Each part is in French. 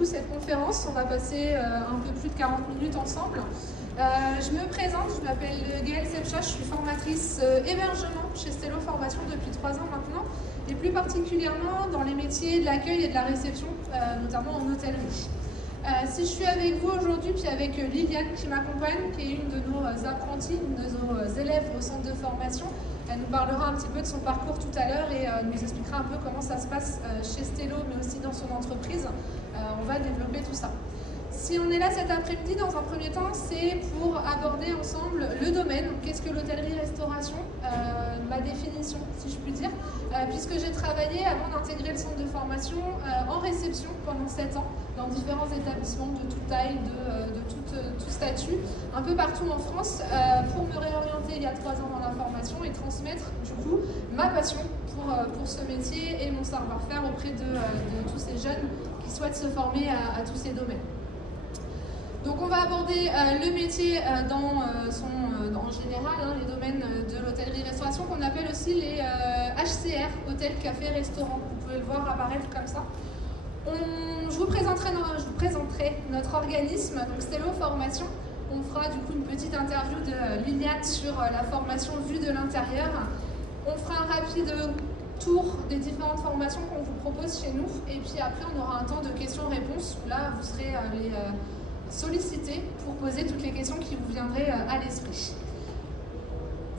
coup cette conférence. On va passer un peu plus de 40 minutes ensemble. Je me présente, je m'appelle Gaëlle Sepcha, je suis formatrice hébergement chez Stello Formation depuis 3 ans maintenant, et plus particulièrement dans les métiers de l'accueil et de la réception, notamment en hôtellerie. Si je suis avec vous aujourd'hui, puis avec Liliane qui m'accompagne, qui est une de nos apprentis, une de nos élèves au centre de formation, elle nous parlera un petit peu de son parcours tout à l'heure et nous expliquera un peu comment ça se passe chez Stello, mais aussi dans son entreprise. On va développer tout ça. Si on est là cet après-midi, dans un premier temps, c'est pour aborder ensemble le domaine. Qu'est-ce que l'hôtellerie-restauration, ma définition, si je puis dire, puisque j'ai travaillé, avant d'intégrer le centre de formation, en réception pendant 7 ans, dans différents établissements de toute taille, de tout statut, un peu partout en France, pour me réorienter il y a 3 ans dans la formation et transmettre, du coup, ma passion pour ce métier et mon savoir-faire auprès de tous ces jeunes qui souhaitent se former à tous ces domaines. Donc on va aborder le métier en général, les domaines de l'hôtellerie-restauration qu'on appelle aussi les HCR, hôtel, café, restaurant. Vous pouvez le voir apparaître comme ça. Je vous présenterai notre organisme, donc Stello Formation. On fera du coup une petite interview de Liliane sur la formation vue de l'intérieur. On fera un rapide tour des différentes formations qu'on vous propose chez nous. Et puis après on aura un temps de questions-réponses où là vous serez solliciter pour poser toutes les questions qui vous viendraient à l'esprit.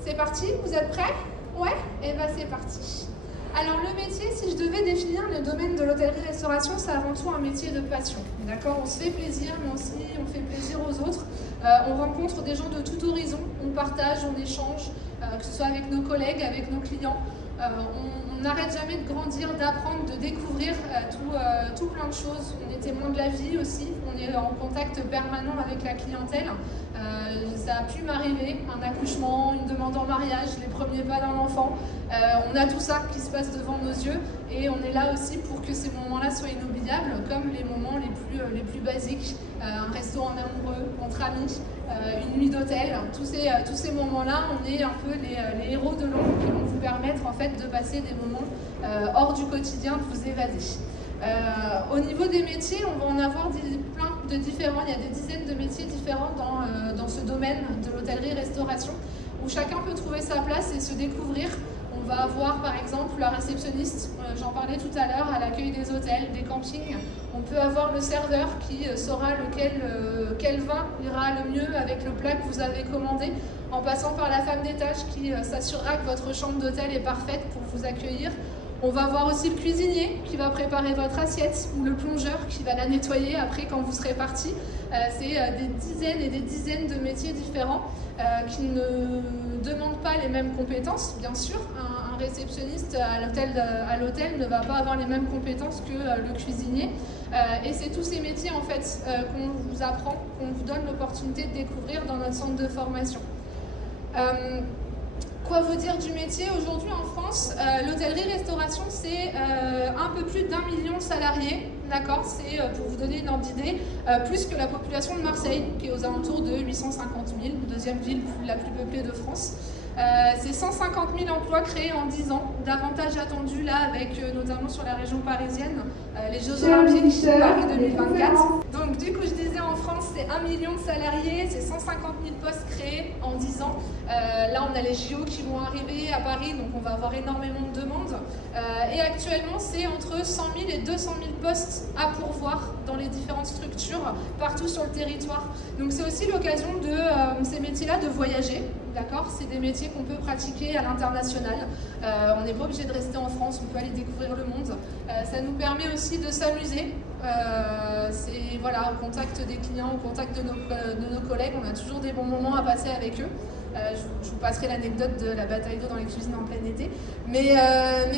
C'est parti? Vous êtes prêts? Ouais? Et bien c'est parti. Alors le métier, si je devais définir le domaine de l'hôtellerie-restauration, c'est avant tout un métier de passion. D'accord? On se fait plaisir, mais aussi on fait plaisir aux autres. On rencontre des gens de tout horizon, on partage, on échange, que ce soit avec nos collègues, avec nos clients. On n'arrête jamais de grandir, d'apprendre, de découvrir tout plein de choses. On est témoin de la vie aussi, on est en contact permanent avec la clientèle. Ça a pu m'arriver, un accouchement, une demande en mariage, les premiers pas d'un enfant. On a tout ça qui se passe devant nos yeux et on est là aussi pour que ces moments-là soient inoubliables, comme les moments les plus basiques. Un resto en amoureux, entre amis, une nuit d'hôtel. Tous ces moments-là, on est un peu les héros de l'ombre qui vont vous permettre en fait de passer des moments hors du quotidien, de vous évader. Au niveau des métiers, on va en avoir plein de différents. Il y a des dizaines de métiers différents dans ce domaine de l'hôtellerie-restauration où chacun peut trouver sa place et se découvrir. On va avoir par exemple la réceptionniste, j'en parlais tout à l'heure, à l'accueil des hôtels, des campings. On peut avoir le serveur qui saura quel vin ira le mieux avec le plat que vous avez commandé, en passant par la femme d'étage qui s'assurera que votre chambre d'hôtel est parfaite pour vous accueillir. On va voir aussi le cuisinier qui va préparer votre assiette ou le plongeur qui va la nettoyer après quand vous serez parti. C'est des dizaines et des dizaines de métiers différents qui ne demandent pas les mêmes compétences, bien sûr. Un réceptionniste à l'hôtel ne va pas avoir les mêmes compétences que le cuisinier. Et c'est tous ces métiers en fait qu'on vous apprend, qu'on vous donne l'opportunité de découvrir dans notre centre de formation. Quoi vous dire du métier? Aujourd'hui en France, l'hôtellerie-restauration, c'est un peu plus d'1 million de salariés. D'accord, c'est pour vous donner une ordre d'idée, plus que la population de Marseille, qui est aux alentours de 850 000, deuxième ville la plus peuplée de France. C'est 150 000 emplois créés en 10 ans, davantage attendus là avec notamment sur la région parisienne, les Jeux Olympiques Paris 2024. Donc du coup je disais en France c'est 1 million de salariés, c'est 150 000 postes créés en 10 ans. Là on a les JO qui vont arriver à Paris, donc on va avoir énormément de demandes. Et actuellement c'est entre 100 000 et 200 000 postes à pourvoir dans les différentes structures partout sur le territoire. Donc c'est aussi l'occasion de ces métiers-là de voyager. D'accord, c'est des métiers qu'on peut pratiquer à l'international. On n'est pas obligé de rester en France, on peut aller découvrir le monde. Ça nous permet aussi de s'amuser. C'est voilà, au contact des clients, au contact de nos collègues, on a toujours des bons moments à passer avec eux. Je vous passerai l'anecdote de la bataille d'eau dans les cuisines en plein été. Mais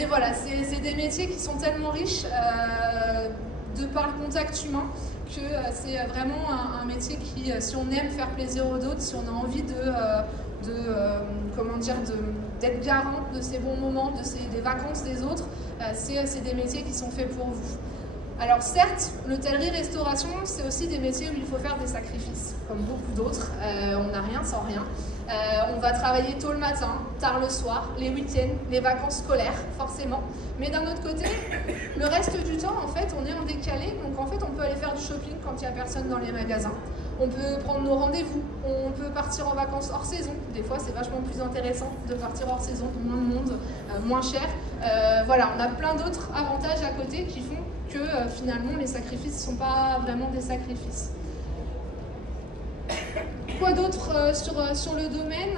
voilà, c'est des métiers qui sont tellement riches de par le contact humain que c'est vraiment un métier qui, si on aime faire plaisir aux autres, si on a envie d'être garant de ces bons moments, des vacances des autres, c'est des métiers qui sont faits pour vous. Alors certes, l'hôtellerie-restauration, c'est aussi des métiers où il faut faire des sacrifices, comme beaucoup d'autres. On n'a rien sans rien. On va travailler tôt le matin, tard le soir, les week-ends, les vacances scolaires, forcément. Mais d'un autre côté, le reste du temps, en fait, on est en décalé. Donc en fait, on peut aller faire du shopping quand il n'y a personne dans les magasins. On peut prendre nos rendez-vous, on peut partir en vacances hors saison. Des fois, c'est vachement plus intéressant de partir hors saison, moins de monde, moins cher. Voilà, on a plein d'autres avantages à côté qui font que finalement, les sacrifices ne sont pas vraiment des sacrifices. Quoi d'autre sur le domaine?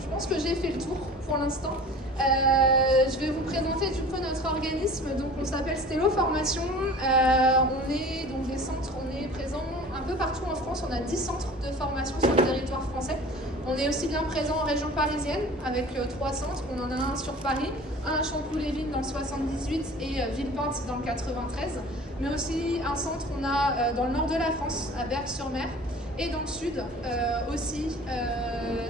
Je pense que j'ai fait le tour pour l'instant. Je vais vous présenter du coup notre organisme. Donc on s'appelle Stello Formation. On est donc des centres, on est présent un peu partout en France. On a 10 centres de formation sur le territoire français. On est aussi bien présent en région parisienne avec 3 centres. On en a un sur Paris, un à Chanteloup-les-Vignes dans le 78 et Villepinte dans le 93. Mais aussi un centre on a dans le nord de la France, à Berck-sur-Mer. Et dans le sud aussi,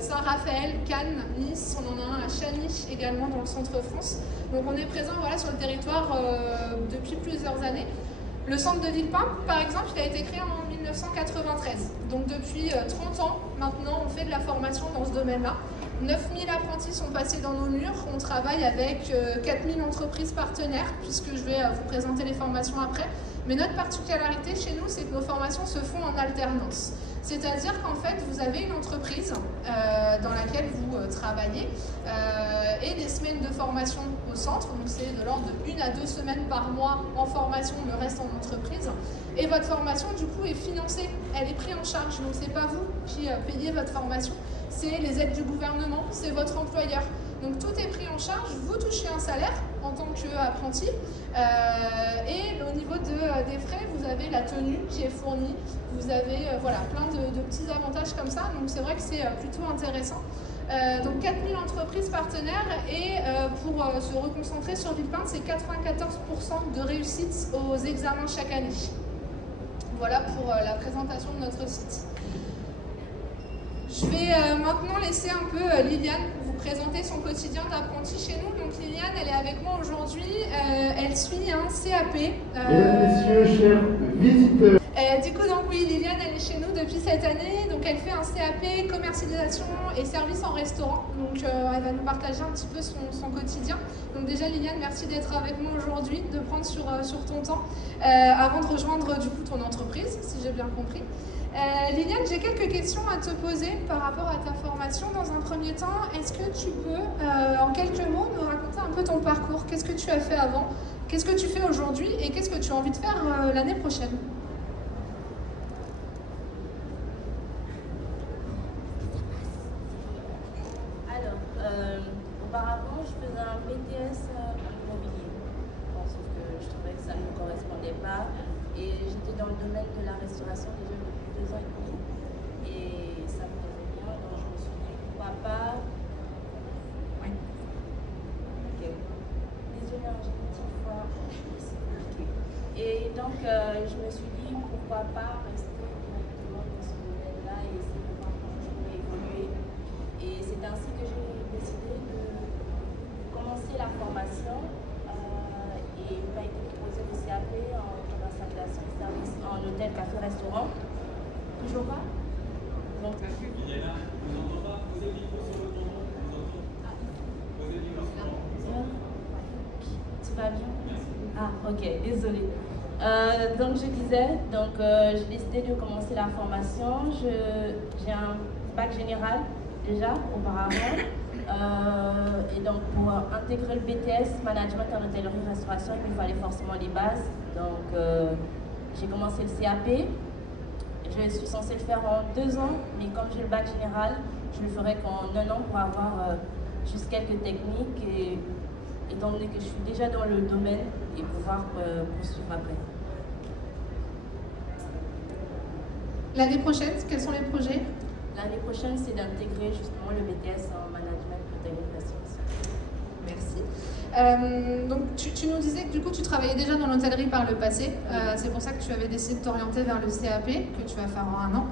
Saint-Raphaël, Cannes, Nice, on en a un à Chagny également dans le centre-France. Donc on est présent voilà, sur le territoire depuis plusieurs années. Le centre de Villepinte, par exemple, il a été créé en 1993. Donc depuis 30 ans, maintenant, on fait de la formation dans ce domaine-là. 9000 apprentis sont passés dans nos murs. On travaille avec 4000 entreprises partenaires, puisque je vais vous présenter les formations après. Mais notre particularité chez nous, c'est que nos formations se font en alternance. C'est-à-dire qu'en fait, vous avez une entreprise dans laquelle vous travaillez et des semaines de formation au centre. Donc c'est de l'ordre de 1 à 2 semaines par mois en formation, le reste en entreprise. Et votre formation, du coup, est financée. Elle est prise en charge. Donc c'est pas vous qui payez votre formation, c'est les aides du gouvernement, c'est votre employeur. Donc tout est pris en charge, vous touchez un salaire en tant qu'apprenti et au niveau des frais, vous avez la tenue qui est fournie, vous avez voilà, plein de petits avantages comme ça, donc c'est vrai que c'est plutôt intéressant. Donc 4000 entreprises partenaires et pour se reconcentrer sur Villepinte, c'est 94% de réussite aux examens chaque année. Voilà pour la présentation de notre site. Je vais maintenant laisser un peu Liliane vous présenter son quotidien d'apprenti chez nous. Donc Liliane, elle est avec moi aujourd'hui. Elle suit un CAP. Mesdames, Messieurs, chers visiteurs. Du coup, donc oui, Liliane, elle est chez nous depuis cette année. Donc elle fait un CAP commercialisation et services en restaurant. Donc elle va nous partager un petit peu son quotidien. Donc déjà, Liliane, merci d'être avec moi aujourd'hui, de prendre sur ton temps avant de rejoindre du coup ton entreprise, si j'ai bien compris. Liliane, j'ai quelques questions à te poser par rapport à ta formation. Dans un premier temps, est-ce que tu peux, en quelques mots, me raconter un peu ton parcours? Qu'est-ce que tu as fait avant? Qu'est-ce que tu fais aujourd'hui? Et qu'est-ce que tu as envie de faire l'année prochaine? Alors, auparavant, je faisais un BTS en immobilier. Bon, sauf que je trouvais que ça ne me correspondait pas. Et j'étais dans le domaine de la restauration déjà depuis 2 ans et demi. Et ça me plaisait bien, donc je me suis dit pourquoi pas. Ouais. Ok. Désolée, j'ai une petite fois. Et donc je me suis dit pourquoi pas rester directement dans ce domaine-là et essayer de voir comment je pourrais évoluer. Et c'est ainsi que j'ai décidé de commencer la formation. Et il m'a été proposé le CAP en commercialisation et services en hôtel, café, restaurant. Toujours pas? Donc, Liliana, je vous entends pas. Posez le micro sur le tonton. Posez le micro sur le tonton. Tu vas bien? Merci. Ah, ok, désolée. Donc, je disais, j'ai décidé de commencer la formation. J'ai un bac général déjà auparavant. Et donc pour intégrer le BTS, management en hôtellerie-restauration, il me fallait forcément les bases. Donc j'ai commencé le CAP. Je suis censée le faire en 2 ans, mais comme j'ai le bac général, je le ferai qu'en 1 an pour avoir juste quelques techniques et étant donné que je suis déjà dans le domaine et pouvoir poursuivre après. L'année prochaine, quels sont les projets? L'année prochaine, c'est d'intégrer justement le BTS en management hôtellerie-restauration. Merci. Donc tu nous disais que du coup tu travaillais déjà dans l'hôtellerie par le passé. C'est pour ça que tu avais décidé de t'orienter vers le CAP que tu vas faire en 1 an.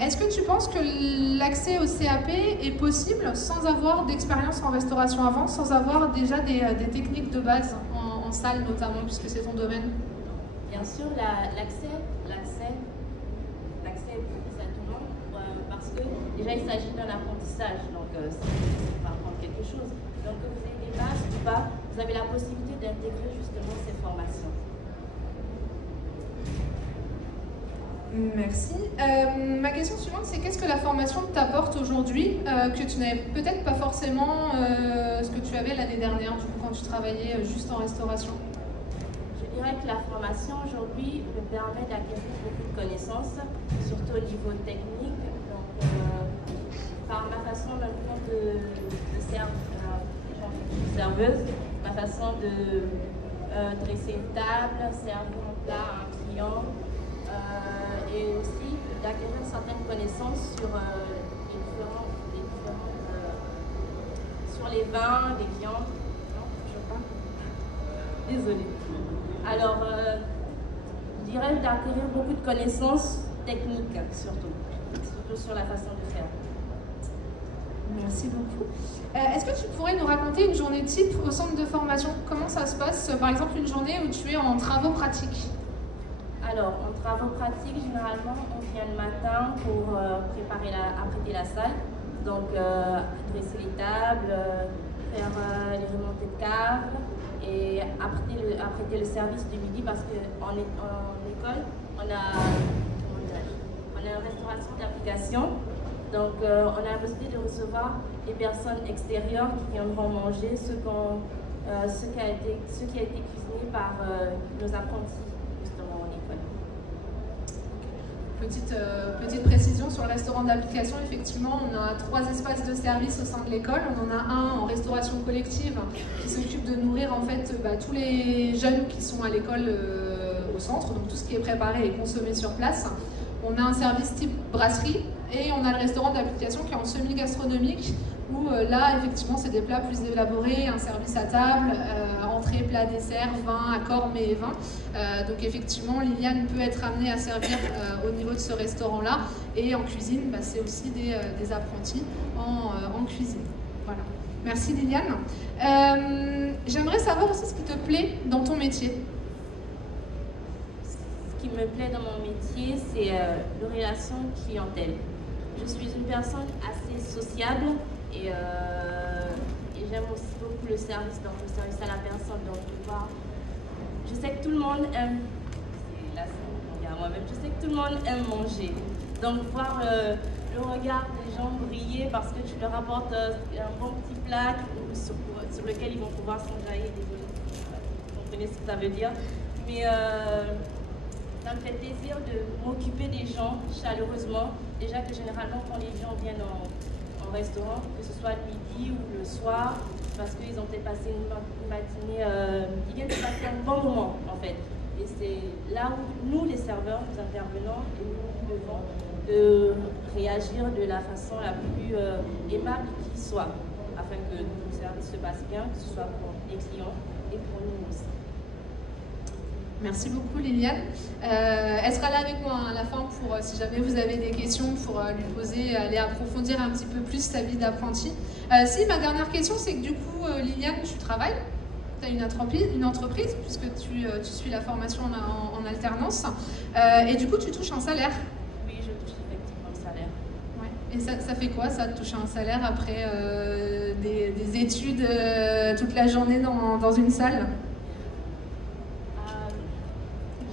Est-ce que tu penses que l'accès au CAP est possible sans avoir d'expérience en restauration avant, sans avoir déjà des techniques de base en salle notamment, puisque c'est ton domaine? Bien sûr, l'accès est propice à tout le monde parce que déjà il s'agit d'un apprentissage, donc c'est pas apprendre quelque chose. Donc que vous ayez des bases ou pas, vous avez la possibilité d'intégrer justement ces formations. Merci. Ma question suivante, c'est qu'est-ce que la formation t'apporte aujourd'hui que tu n'avais peut-être pas forcément ce que tu avais l'année dernière, du coup, quand tu travaillais juste en restauration? Je dirais que la formation aujourd'hui me permet d'acquérir beaucoup de connaissances, surtout au niveau technique. Donc, par ma façon maintenant de serveuse, ma façon de dresser une table, servir un plat à un client, et aussi d'acquérir certaines connaissances sur sur les vins, les viandes. Non, je pas. Désolée. Alors, je dirais d'acquérir beaucoup de connaissances techniques, surtout sur la façon de faire. Merci beaucoup. Est-ce que tu pourrais nous raconter une journée type au centre de formation? Comment ça se passe, par exemple, une journée où tu es en travaux pratiques? Alors, en travaux pratiques, généralement, on vient le matin pour apprêter la salle. Donc, dresser les tables, faire les remontées de câbles et apprêter le service du midi parce qu'en école, on a une restauration d'application. Donc, on a la possibilité de recevoir les personnes extérieures qui viendront manger ce qui a été cuisiné par nos apprentis, justement, en école. Petite précision sur le restaurant d'application, effectivement, on a 3 espaces de service au sein de l'école. On en a un en restauration collective qui s'occupe de nourrir en fait tous les jeunes qui sont à l'école au centre, donc tout ce qui est préparé et consommé sur place. On a un service type brasserie et on a le restaurant d'application qui est en semi-gastronomique où là, effectivement, c'est des plats plus élaborés, un service à table, entrée, plat, dessert, vin, accord, mets et vin. Donc effectivement, Liliane peut être amenée à servir au niveau de ce restaurant-là. Et en cuisine, c'est aussi des apprentis en cuisine. Voilà. Merci Liliane. J'aimerais savoir aussi ce qui te plaît dans ton métier. Ce qui me plaît dans mon métier, c'est la relation clientèle. Je suis une personne assez sociable et j'aime aussi beaucoup le service, donc le service à la personne. Donc, je sais que tout le monde aime, c'est la scène à moi-même, je sais que tout le monde aime manger. Donc, voir le regard des gens briller parce que tu leur apportes un bon petit plat sur lequel ils vont pouvoir s'enjailler. Désolée, vous comprenez ce que ça veut dire. Mais ça me fait plaisir de m'occuper des gens chaleureusement. Déjà que généralement, quand les gens viennent en restaurant, que ce soit le midi ou le soir, parce qu'ils ont peut-être passé une matinée, ils viennent de passer un bon moment en fait. Et c'est là où nous, les serveurs, nous intervenons et nous devons réagir de la façon la plus aimable qui soit, afin que le service se passe bien, que ce soit pour les clients et pour nous aussi. Merci beaucoup Liliane. Elle sera là avec moi à la fin pour, si jamais vous avez des questions, pour lui poser, aller approfondir un petit peu plus sa vie d'apprenti. Si, ma dernière question, c'est que du coup, Liliane, tu travailles, tu as une entreprise, puisque tu suis la formation en alternance, et du coup, tu touches un salaire. Oui, je touche effectivement le salaire. Ouais. Et ça fait quoi, ça, de toucher un salaire après des études toute la journée dans une salle?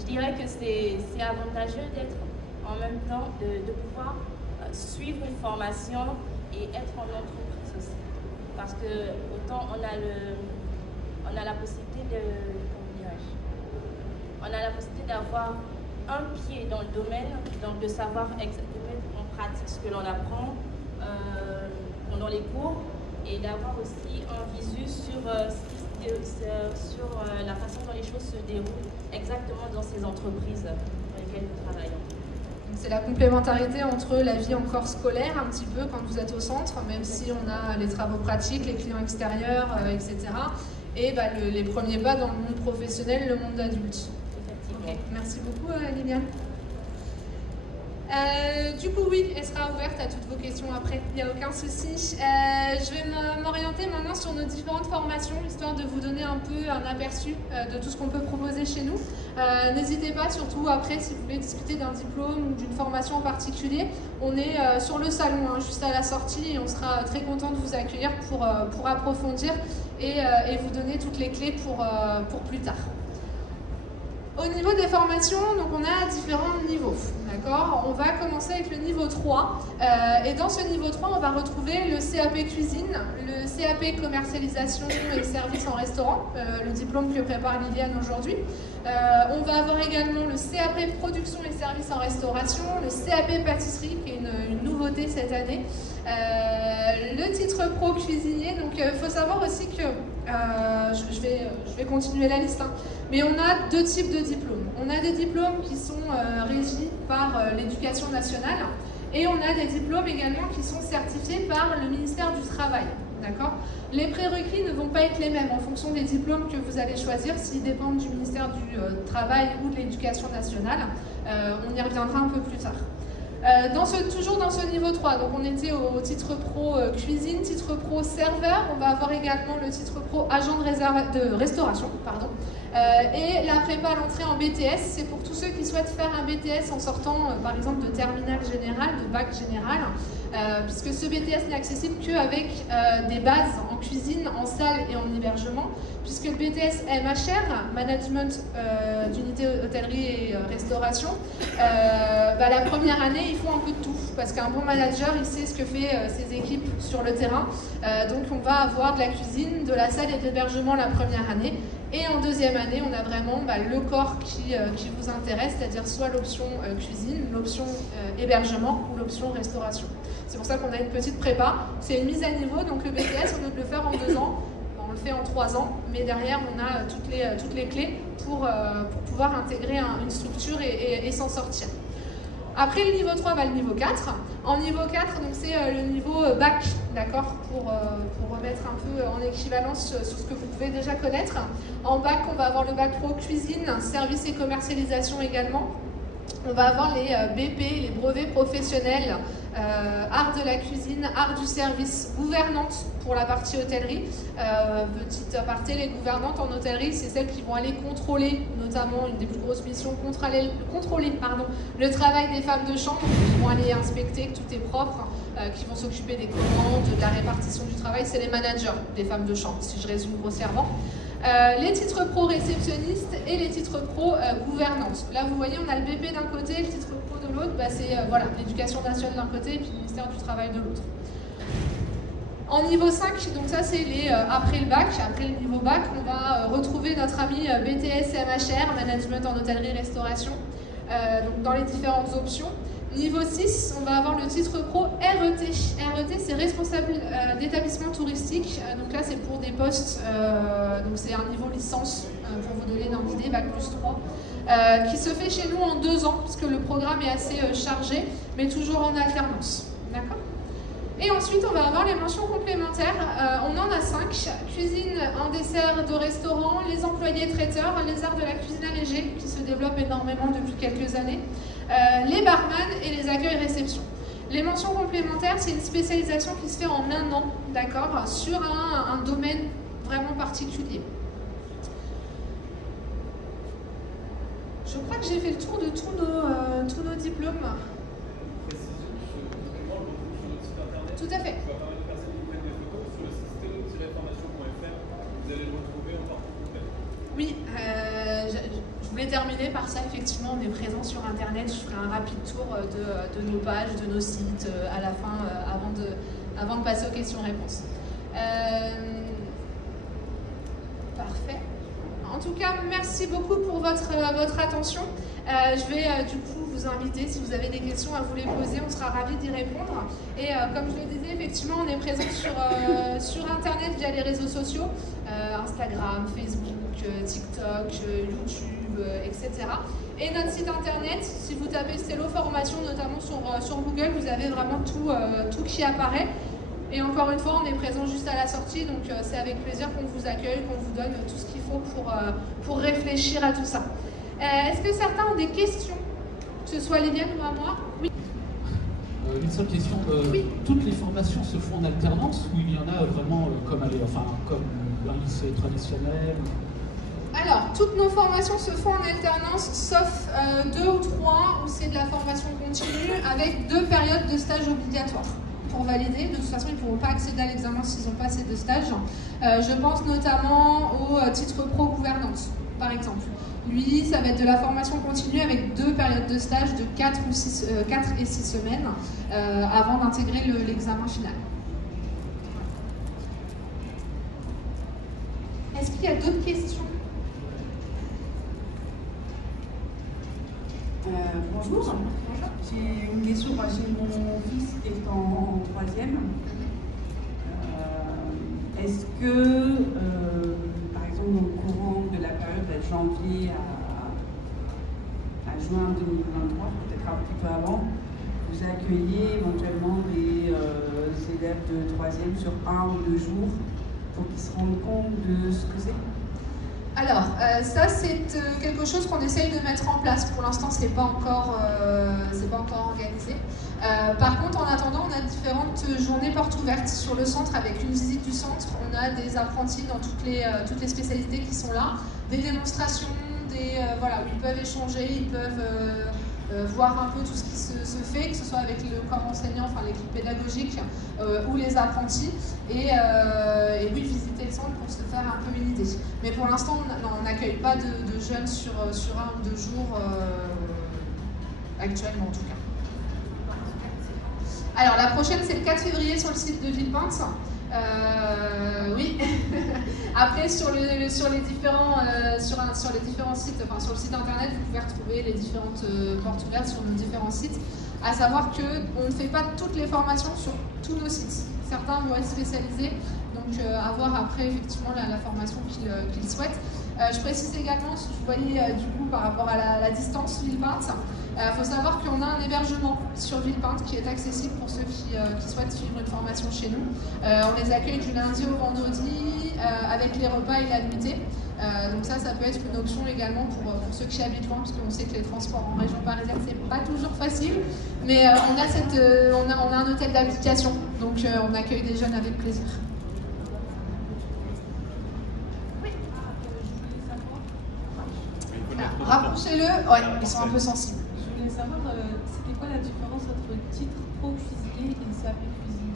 Je dirais que c'est avantageux d'être en même temps, de pouvoir suivre une formation et être en entreprise aussi. Parce que autant on a la possibilité d'avoir un pied dans le domaine, donc de savoir exactement mettre en pratique ce que l'on apprend pendant les cours et d'avoir aussi un visu sur la façon dont les choses se déroulent exactement dans ces entreprises dans lesquelles nous travaillons. C'est la complémentarité entre la vie encore scolaire un petit peu quand vous êtes au centre, même si on a les travaux pratiques, les clients extérieurs, etc. Et les premiers pas dans le monde professionnel, le monde adulte. Okay. Merci beaucoup Liliane. Du coup, oui, elle sera ouverte à toutes vos questions après, il n'y a aucun souci. Je vais m'orienter maintenant sur nos différentes formations, histoire de vous donner un peu un aperçu de tout ce qu'on peut proposer chez nous. N'hésitez pas, surtout après, si vous voulez discuter d'un diplôme ou d'une formation en particulier, on est sur le salon, juste à la sortie, et on sera très content de vous accueillir pour approfondir et vous donner toutes les clés pour plus tard. Au niveau des formations, donc on a différents niveaux, d'accord? On va commencer avec le niveau 3, et dans ce niveau 3, on va retrouver le CAP cuisine, le CAP commercialisation et services en restaurant, le diplôme que prépare Liliane aujourd'hui. On va avoir également le CAP production et services en restauration, le CAP pâtisserie, qui est une nouveauté cette année, le titre pro cuisinier. Donc il faut savoir aussi que, je vais continuer la liste, hein, mais on a deux types de diplômes. On a des diplômes qui sont régis par l'éducation nationale et on a des diplômes également qui sont certifiés par le ministère du Travail. D'accord ? Les prérequis ne vont pas être les mêmes en fonction des diplômes que vous allez choisir, s'ils dépendent du ministère du Travail ou de l'Éducation nationale. On y reviendra un peu plus tard. Toujours dans ce niveau 3, donc on était au titre pro cuisine, titre pro serveur, on va avoir également le titre pro agent de restauration, pardon. Et la prépa à l'entrée en BTS, c'est pour tous ceux qui souhaitent faire un BTS en sortant par exemple de terminale générale, de bac général, puisque ce BTS n'est accessible qu'avec des bases en cuisine, en salle et en hébergement, puisque le BTS MHR, Management d'unité hôtellerie et restauration, la première année, il faut un peu de tout, parce qu'un bon manager, il sait ce que fait ses équipes sur le terrain, donc on va avoir de la cuisine, de la salle et de l'hébergement la première année. Et en deuxième année, on a vraiment le corps qui vous intéresse, c'est-à-dire soit l'option cuisine, l'option hébergement ou l'option restauration. C'est pour ça qu'on a une petite prépa. C'est une mise à niveau, donc le BTS, au lieu de le faire en 2 ans, on le fait en 3 ans, mais derrière, on a toutes les clés pour pouvoir intégrer une structure et s'en sortir. Après le niveau 3 va le niveau 4. En niveau 4, donc c'est le niveau bac, d'accord, pour remettre un peu en équivalence sur ce que vous pouvez déjà connaître. En bac, on va avoir le bac pro cuisine, service et commercialisation également. On va avoir les BP, les brevets professionnels, art de la cuisine, art du service, gouvernante pour la partie hôtellerie. Petite aparté, les gouvernantes en hôtellerie, c'est celles qui vont aller contrôler, notamment une des plus grosses missions, contrôler le travail des femmes de chambre, qui vont aller inspecter que tout est propre, qui vont s'occuper des commandes, de la répartition du travail. C'est les managers des femmes de chambre, si je résume grossièrement. Les titres pro réceptionnistes et les titres pro gouvernantes. Là, vous voyez, on a le BP d'un côté, le titre pro de l'autre. C'est l'éducation nationale d'un côté et puis le ministère du Travail de l'autre. En niveau 5, donc ça c'est après le bac, après le niveau bac, on va retrouver notre ami BTS MHR, Management en hôtellerie-restauration, donc dans les différentes options. Niveau 6, on va avoir le titre pro RET. RET, c'est responsable d'établissement touristique. Donc là, c'est pour des postes, donc c'est un niveau licence, pour vous donner une idée, bac plus 3, qui se fait chez nous en 2 ans, parce que le programme est assez chargé, mais toujours en alternance. D'accord ? Et ensuite, on va avoir les mentions complémentaires. On en a 5. Cuisine en dessert de restaurant, les employés traiteurs, les arts de la cuisine allégée, qui se développent énormément depuis quelques années, les barman et les accueils-réceptions. Les mentions complémentaires, c'est une spécialisation qui se fait en 1 an, d'accord, sur un domaine vraiment particulier. Je crois que j'ai fait le tour de tous nos diplômes. Tout à fait. Oui, je voulais terminer par ça. Effectivement, on est présent sur Internet. Je ferai un rapide tour de nos pages, de nos sites à la fin, avant de passer aux questions-réponses. Parfait. En tout cas, merci beaucoup pour votre attention. Je vais du coup vous inviter, si vous avez des questions, à vous les poser. On sera ravis d'y répondre. Et comme je le disais, effectivement, on est présent sur Internet via les réseaux sociaux, Instagram, Facebook, TikTok, YouTube, etc. Et notre site Internet, si vous tapez Stello Formation, notamment sur Google, vous avez vraiment tout qui apparaît. Et encore une fois, on est présent juste à la sortie, donc c'est avec plaisir qu'on vous accueille, qu'on vous donne tout ce qu'il faut pour réfléchir à tout ça. Est-ce que certains ont des questions, que ce soit Liliane ou à moi? Oui. Une seule question. Oui. Toutes les formations se font en alternance ou il y en a vraiment comme un lycée traditionnel? Alors, toutes nos formations se font en alternance, sauf 2 ou 3 où c'est de la formation continue avec 2 périodes de stage obligatoires pour valider. De toute façon, ils ne pourront pas accéder à l'examen s'ils n'ont pas assez de stages. Je pense notamment au titre pro gouvernante, par exemple. Lui, ça va être de la formation continue avec 2 périodes de stage de 4 et 6 semaines avant d'intégrer l'examen final. Est-ce qu'il y a d'autres questions? Bonjour. J'ai une question. Moi, j'ai mon fils qui est en 3e. Est-ce que, par exemple, au courant de la période de janvier à juin 2023, peut-être un petit peu avant, vous accueillez éventuellement des élèves de 3e sur 1 ou 2 jours pour qu'ils se rendent compte de ce que c'est? Alors, ça c'est quelque chose qu'on essaye de mettre en place. Pour l'instant, c'est pas encore organisé. Par contre, en attendant, on a différentes journées portes ouvertes sur le centre avec une visite du centre. On a des apprentis dans toutes les spécialités qui sont là, des démonstrations, voilà, où ils peuvent échanger, ils peuvent voir un peu tout ce qui se fait, que ce soit avec le corps enseignant, enfin l'équipe pédagogique ou les apprentis, et oui, visiter le centre pour se faire un peu une idée. Mais pour l'instant, on n'accueille pas de jeunes sur 1 ou 2 jours, actuellement en tout cas. Alors la prochaine, c'est le 4 février sur le site de Villepinte. Oui. Après, sur les différents sites, enfin sur le site internet, vous pouvez retrouver les différentes portes ouvertes sur nos différents sites. À savoir qu'on ne fait pas toutes les formations sur tous nos sites. Certains vont être spécialisés, donc à voir après effectivement la formation qu'ils souhaitent. Je précise également, si vous voyez du coup par rapport à la distance Villepinte, il faut savoir qu'on a un hébergement sur Villepinte qui est accessible pour ceux qui souhaitent suivre une formation chez nous. On les accueille du lundi au vendredi avec les repas et la nuitée. Donc ça peut être une option également pour ceux qui habitent loin, parce qu'on sait que les transports en région parisienne c'est pas toujours facile, mais on a un hôtel d'application, donc on accueille des jeunes avec plaisir. Rapprochez-le, ouais, ils sont un peu sensibles. Je voulais savoir, c'était quoi la différence entre titre pro cuisinier et CAP cuisine?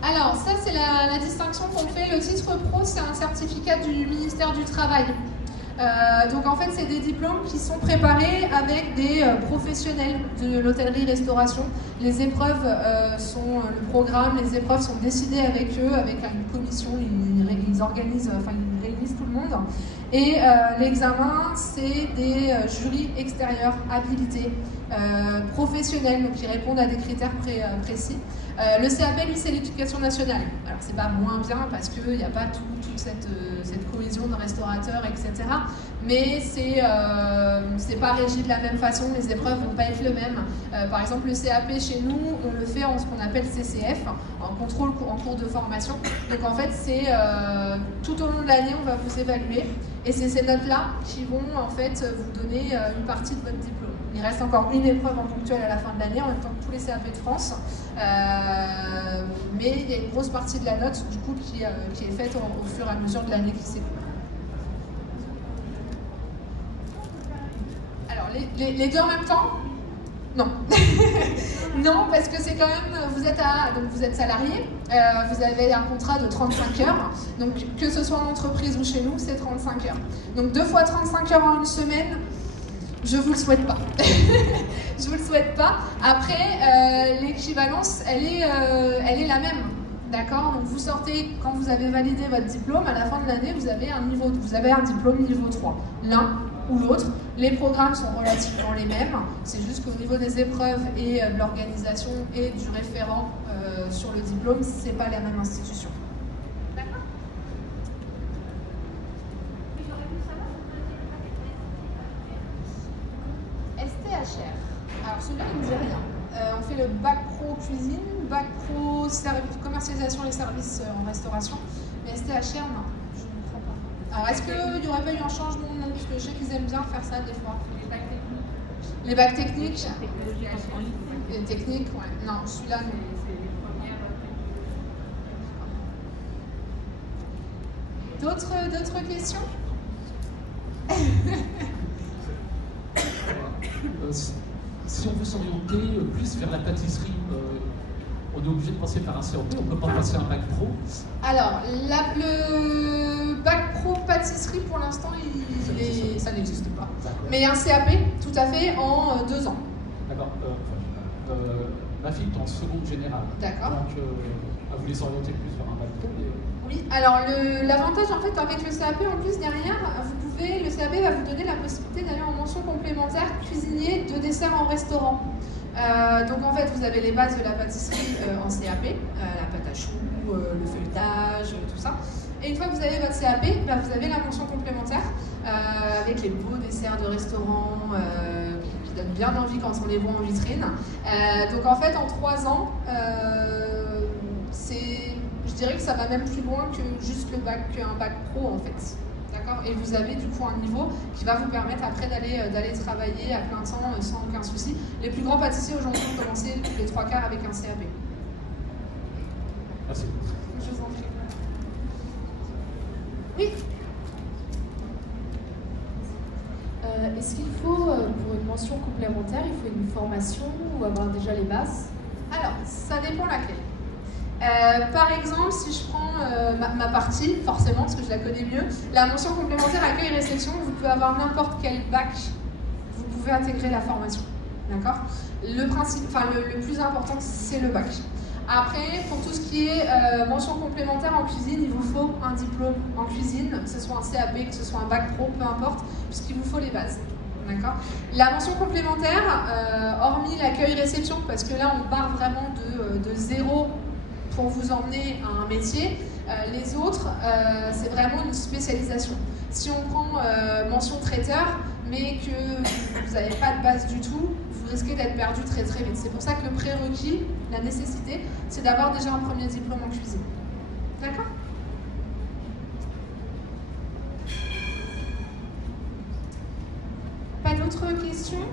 Alors, ça, c'est la distinction qu'on fait. Le titre pro, c'est un certificat du ministère du Travail. Donc, en fait, c'est des diplômes qui sont préparés avec des professionnels de l'hôtellerie-restauration. Les épreuves le programme, les épreuves sont décidées avec eux, avec une commission, ils organisent, ils réunissent tout le monde. Et l'examen, c'est des jurys extérieurs habilités, professionnels, donc qui répondent à des critères précis. Le CAP, lui, c'est l'éducation nationale. Alors, c'est pas moins bien parce qu'il n'y a pas toute cette cohésion de restaurateurs, etc. Mais c'est pas régi de la même façon, les épreuves vont pas être les mêmes. Par exemple, le CAP chez nous, on le fait en ce qu'on appelle CCF, en contrôle en cours de formation. Donc en fait, c'est tout au long de l'année, on va vous évaluer. Et c'est ces notes-là qui vont en fait vous donner une partie de votre diplôme. Il reste encore une épreuve en ponctuel à la fin de l'année, en même temps que tous les CAP de France. Mais il y a une grosse partie de la note du coup qui est faite au fur et à mesure de l'année qui s'écoule. Alors les deux en même temps? Non. Non, parce que c'est quand même, vous êtes salarié, vous avez un contrat de 35 heures, donc que ce soit en entreprise ou chez nous, c'est 35 heures. Donc 2 fois 35 heures en une semaine, je vous le souhaite pas. Je vous le souhaite pas. Après, l'équivalence, elle est la même. D'accord? Donc vous sortez, quand vous avez validé votre diplôme, à la fin de l'année, vous avez un diplôme niveau 3. L'un ou l'autre. Les programmes sont relativement les mêmes. C'est juste qu'au niveau des épreuves et de l'organisation et du référent sur le diplôme, c'est pas la même institution. D'accord? STHR. Alors celui-là, il ne me dit rien. On fait le bac pro cuisine, bac pro commercialisation et services en restauration. Mais STHR, non, je ne crois pas. Alors est-ce qu'il n'y aurait pas eu un changement de nom? Parce que je sais qu'ils aiment bien faire ça des fois. Les bacs techniques. Les techniques, ouais. Non, celui-là, non. D'autres questions? Si on veut s'orienter plus vers la pâtisserie, on est obligé de passer par un CAP, on ne peut pas passer un bac pro? Alors, le bac pro pâtisserie, pour l'instant, ça n'existe pas. Mais un CAP, tout à fait, en 2 ans. D'accord. Ma fille est en seconde générale. D'accord. Donc, elle voulait s'orienter plus vers un bac pro. Oui, alors l'avantage en fait avec le CAP en plus derrière, le CAP va vous donner la possibilité d'aller en mention complémentaire cuisinier de dessert en restaurant. Donc en fait vous avez les bases de la pâtisserie en CAP, la pâte à choux, le feuilletage, tout ça. Et une fois que vous avez votre CAP, vous avez la mention complémentaire avec les beaux desserts de restaurant qui donnent bien envie quand on les voit en vitrine. Donc en fait en 3 ans, je dirais que ça va même plus loin que juste le bac, qu'un bac pro en fait. D'accord ? Et vous avez du coup un niveau qui va vous permettre après d'aller travailler à plein temps sans aucun souci. Les plus grands pâtissiers aujourd'hui ont commencé les 3 quarts avec un CAP. Merci. Je vous en prie. Oui. Est-ce qu'il faut, pour une mention complémentaire, il faut une formation ou avoir déjà les bases? Alors, ça dépend laquelle. Par exemple, si je prends ma partie, forcément, parce que je la connais mieux, la mention complémentaire accueil et réception, vous pouvez avoir n'importe quel bac, vous pouvez intégrer la formation. D'accord ? Le plus important, c'est le bac. Après, pour tout ce qui est mention complémentaire en cuisine, il vous faut un diplôme en cuisine, que ce soit un CAP, que ce soit un bac pro, peu importe, puisqu'il vous faut les bases. D'accord ? La mention complémentaire, hormis l'accueil-réception, parce que là on part vraiment de zéro pour vous emmener à un métier, les autres, c'est vraiment une spécialisation. Si on prend mention traiteur, mais que vous n'avez pas de base du tout, vous risquez d'être perdu très très vite. C'est pour ça que le prérequis, la nécessité, c'est d'avoir déjà un premier diplôme en cuisine. D'accord ? Pas d'autres questions?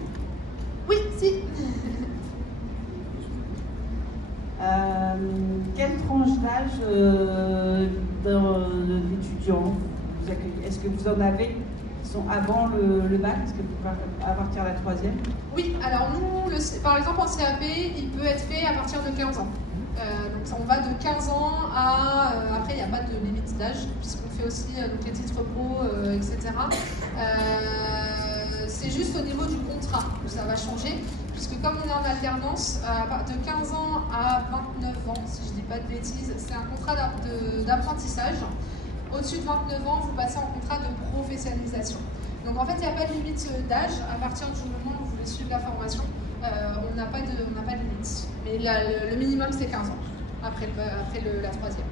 Oui, si. Quelle tranche d'âge d'étudiants vous accueillez? Est-ce que vous en avez qui sont avant le bac? Est-ce que à partir de la 3e? Oui, alors nous, par exemple en CAP, il peut être fait à partir de 15 ans. Donc on va de 15 ans à... après, il n'y a pas de limite d'âge, puisqu'on fait aussi donc, les titres pro, etc. C'est juste au niveau du contrat où ça va changer, puisque comme on est en alternance, de 15 ans à 29 ans, si je ne dis pas de bêtises, c'est un contrat d'apprentissage. Au-dessus de 29 ans, vous passez en contrat de professionnalisation. Donc en fait, il n'y a pas de limite d'âge. À partir du moment où vous voulez suivre la formation, on n'a pas de limite. Mais le minimum, c'est 15 ans, après la 3e.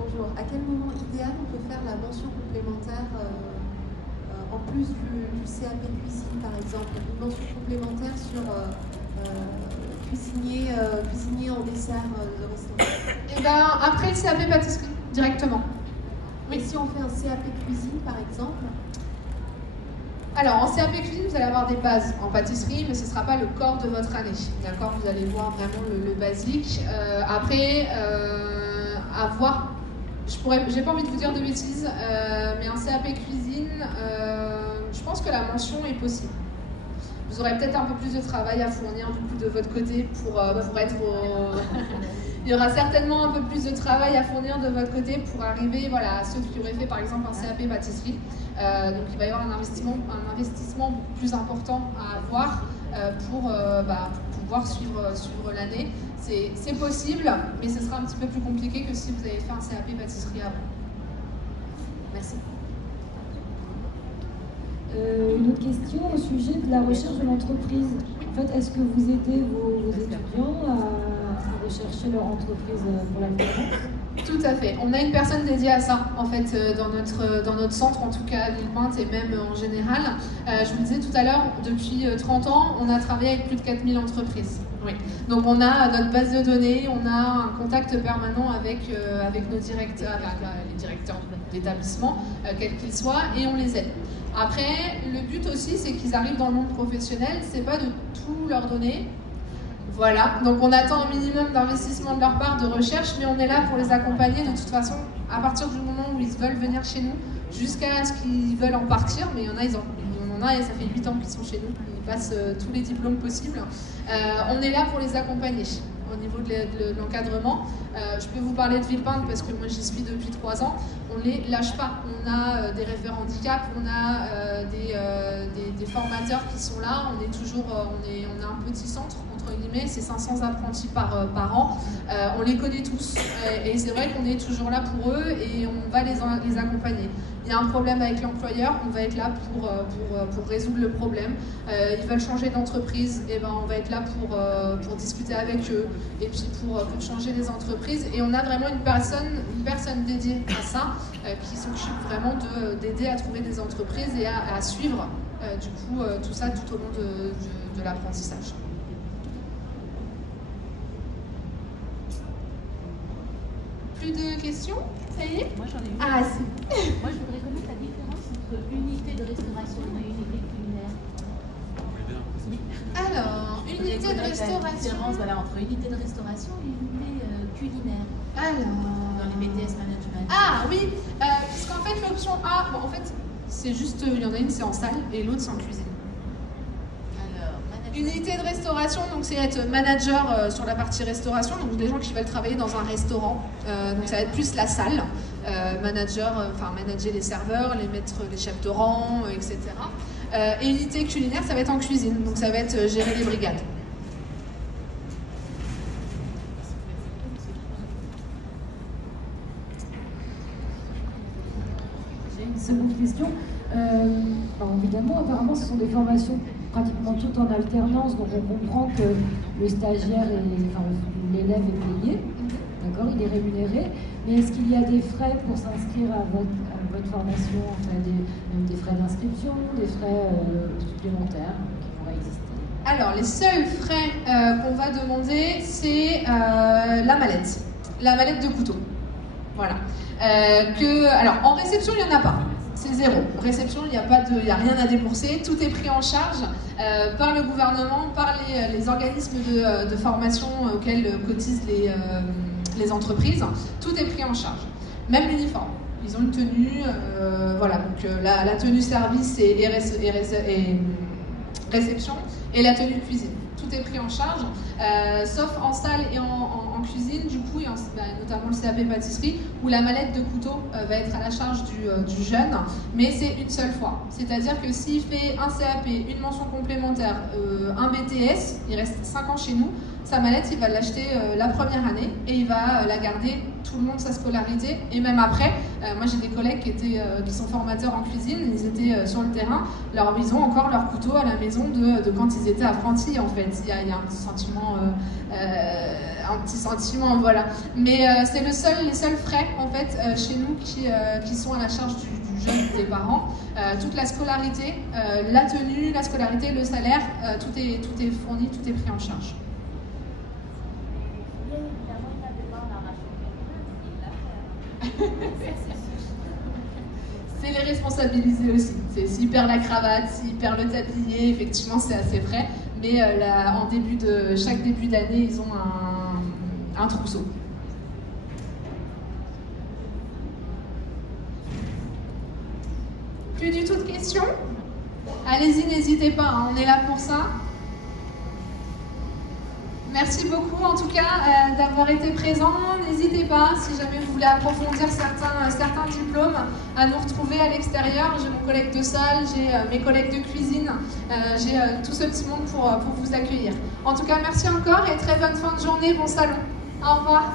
Bonjour. À quel moment idéal on peut faire la mention complémentaire en plus du CAP cuisine, par exemple? Une mention complémentaire sur cuisinier en dessert de restaurant. Et ben après le CAP pâtisserie, directement. Oui. Et si on fait un CAP cuisine, par exemple? Alors, en CAP cuisine, vous allez avoir des bases en pâtisserie, mais ce ne sera pas le corps de votre année. D'accord ? Vous allez voir vraiment le basique. Après, à voir. J'ai pas envie de vous dire de bêtises, mais un CAP cuisine, je pense que la mention est possible. Vous aurez peut-être un peu plus de travail à fournir du coup de votre côté pour être Il y aura certainement un peu plus de travail à fournir de votre côté pour arriver à ceux qui auraient fait par exemple un CAP pâtisserie. Donc il va y avoir un investissement beaucoup plus important à avoir pour pouvoir suivre l'année. C'est possible, mais ce sera un petit peu plus compliqué que si vous avez fait un CAP pâtisserie avant. Merci. Une autre question au sujet de la recherche de l'entreprise. En fait, est-ce que vous aidez vos étudiants à rechercher leur entreprise pour l'alternance? Tout à fait. On a une personne dédiée à ça, en fait, dans notre centre, en tout cas à Villepinte et même en général. Je vous le disais tout à l'heure, depuis 30 ans, on a travaillé avec plus de 4000 entreprises. Oui. Donc on a notre base de données, on a un contact permanent avec nos directeurs, les directeurs d'établissement, quels qu'ils soient, et on les aide. Après, le but aussi, c'est qu'ils arrivent dans le monde professionnel, c'est pas de tout leur donner. Voilà, donc on attend un minimum d'investissement de leur part, de recherche, mais on est là pour les accompagner de toute façon, à partir du moment où ils veulent venir chez nous, jusqu'à ce qu'ils veulent en partir, mais il y en a, et ça fait 8 ans qu'ils sont chez nous, passent tous les diplômes possibles. On est là pour les accompagner au niveau de l'encadrement. Je peux vous parler de Villepinte parce que moi j'y suis depuis 3 ans. On ne les lâche pas. On a des référents handicap, on a des formateurs qui sont là. On est toujours, on a un petit centre entre guillemets, c'est 500 apprentis par an. On les connaît tous et c'est vrai qu'on est toujours là pour eux et on va les accompagner. Il y a un problème avec l'employeur, on va être là pour résoudre le problème. Ils veulent changer d'entreprise, et ben on va être là pour discuter avec eux et puis pour changer les entreprises. Et on a vraiment une personne dédiée à ça qui s'occupe vraiment d'aider à trouver des entreprises et à suivre du coup tout ça tout au long de l'apprentissage. Plus de questions? Ça y est? Moi j'en ai une. Ah si. Moi je voudrais connaître la différence entre unité de restauration et unité culinaire. Oui. Alors, unité de restauration. La différence entre unité de restauration et unité culinaire. Alors. Dans les BTS management. Ah oui, puisqu'en fait l'option A, bon, en fait c'est juste, il y en a une c'est en salle et l'autre c'est en cuisine. Unité de restauration, donc c'est être manager sur la partie restauration, donc des gens qui veulent travailler dans un restaurant, donc ça va être plus la salle, manager, manager les serveurs, les chefs de rang, etc. Et unité culinaire, ça va être en cuisine, donc ça va être gérer les brigades. J'ai une seconde question. Évidemment, apparemment, ce sont des formations pratiquement toutes en alternance, donc on comprend que le stagiaire, l'élève est payé, d'accord, il est rémunéré, mais est-ce qu'il y a des frais pour s'inscrire à votre formation, même des frais d'inscription, des frais supplémentaires qui pourraient exister? Alors, les seuls frais qu'on va demander, c'est la mallette de couteau. Voilà. Alors, en réception, il n'y en a pas. C'est zéro. Réception, il n'y a rien à débourser. Tout est pris en charge par le gouvernement, par les organismes de formation auxquels cotisent les entreprises. Tout est pris en charge. Même l'uniforme. Ils ont une tenue, voilà. Donc la tenue service et réception et la tenue cuisine. Tout est pris en charge, sauf en salle et en cuisine, du coup, notamment le CAP pâtisserie, où la mallette de couteau va être à la charge du jeune, mais c'est une seule fois. C'est-à-dire que s'il fait un CAP, une mention complémentaire, un BTS, il reste 5 ans chez nous, sa mallette, il va l'acheter la première année et il va la garder tout le long de sa scolarité et même après. Moi, j'ai des collègues qui sont formateurs en cuisine, ils étaient sur le terrain, ils ont encore leur couteau à la maison de quand ils étaient apprentis, en fait. Il y a un petit sentiment, voilà. Mais c'est les seuls frais, en fait, chez nous qui sont à la charge du jeune, des parents. Toute la scolarité, la tenue, la scolarité, le salaire, tout est fourni, tout est pris en charge. C'est les responsabiliser aussi. S'il perd la cravate, s'il perd le tablier, effectivement c'est assez frais. Mais chaque début d'année, ils ont un trousseau. Plus du tout de questions? Allez-y, n'hésitez pas, hein, on est là pour ça. Merci beaucoup en tout cas d'avoir été présents. N'hésitez pas, si jamais vous voulez approfondir certains diplômes, à nous retrouver à l'extérieur. J'ai mon collègue de salle, j'ai mes collègues de cuisine, j'ai tout ce petit monde pour vous accueillir. En tout cas, merci encore et très bonne fin de journée, bon salon. Au revoir.